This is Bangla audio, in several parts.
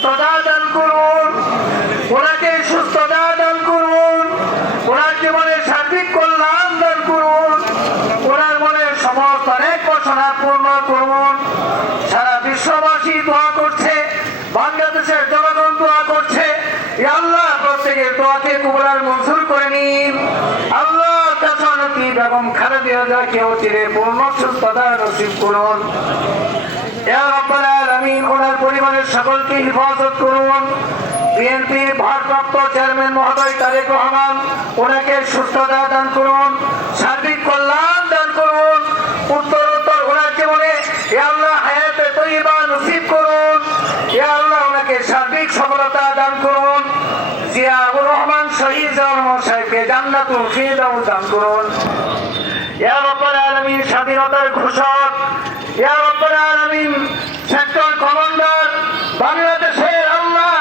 সুস্থতা দান করুন, ওনাকে সুস্থতা দান করুন, ওনার জীবনে সার্বিক কল্যাণ দান করুন, ওনার মনের সমস্ত অনেক বাসনা পূর্ণ করুন। সারা বিশ্ববাসী দোয়া করছে, বাংলাদেশের জনগণ দোয়া করছে, আল্লাহ প্রত্যেকের দোয়াকে কবুল আর মঞ্জুর করে নিন। আল্লাহ কাছানতি বেগম খালেদা জিয়াকে অচিরে পূর্ণ সুস্থতা নসিব করুন। ইয়া রাব্বাল আলামিন, ওনার পরিবারের সকলকে হেফাজত করুন। বিএনপির ভারপ্রাপ্ত চেয়ারম্যান মহোদয় তারেক রহমান, ওনাকে সুস্থতা দান করুন, সার্বিক কল্যাণ দান করুন, উত্তরোত্তর ওনার জীবনে ইয়া আল্লাহ হায়াতে তৈয়বা নসিব করুন। ইয়া আল্লাহ ওনাকে সার্বিক সফলতা দান করুন। জিয়াউর রহমান শহীদ সাহেবকে জান্নাতুল ফিরদাউস দান করুন। ইয়া রাব্বাল আলামিন, স্বাধীনতার ঘোষক, ইয়া রাব্বাল আলামিন, সেক্টর কমান্ডার, বাংলাদেশের আল্লাহ,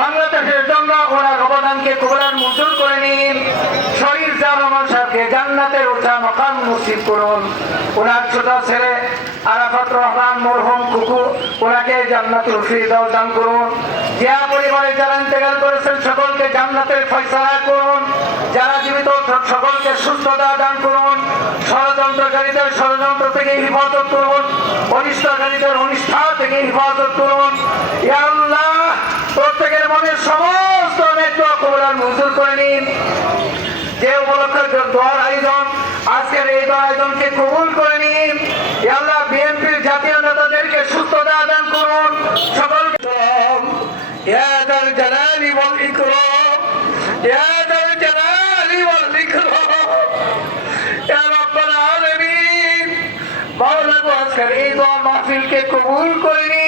বাংলাদেশের জন্য ওনার অবদানকে কবুল মঞ্জুর করে নিন। শহীদ রহমান সাহেবকে জান্নাতের উঁচা মাকাম নসিব করুন। ওনার ছোট ছেলে আরাফাত রহমান মরহুম কুকু, ওনাকে জান্নাতুল ফিরদাউস দান করুন। জিয়া পরিবারে যারা ইন্তেকাল করেছেন সকলকে জান্নাতের ফয়সালা করুন। যারা জীবিত সকলকে সুস্থতা দান করুন। ষড়যন্ত্রকারীদের ষড়যন্ত্র থেকে হেফাজত করুন, অনিষ্টকারীদের অনিষ্ঠা থেকে হেফাজত করুন। ইয়া আল্লাহ, প্রত্যেকের মনের সমস্ত অনেক দোয়া কবুল আর মঞ্জুর করে নিন। যে উপলক্ষে দোয়ার আয়োজন, আজকের এই দোয়ার আয়োজনকে কবুল করে নিন। ইয়া আল্লাহ, বিএনপির জাতীয় নেতাদেরকে সুস্থতা দান করুন। সকলকে ইয়া দাল জালালি ওয়াল ইকরাম, ইয়া দাল জালালি ওয়াল ইকরাম, ইয়া রাব্বাল আলামিন, মাওলানা আজকের এই দোয়া মাহফিলকে কবুল করে নিন।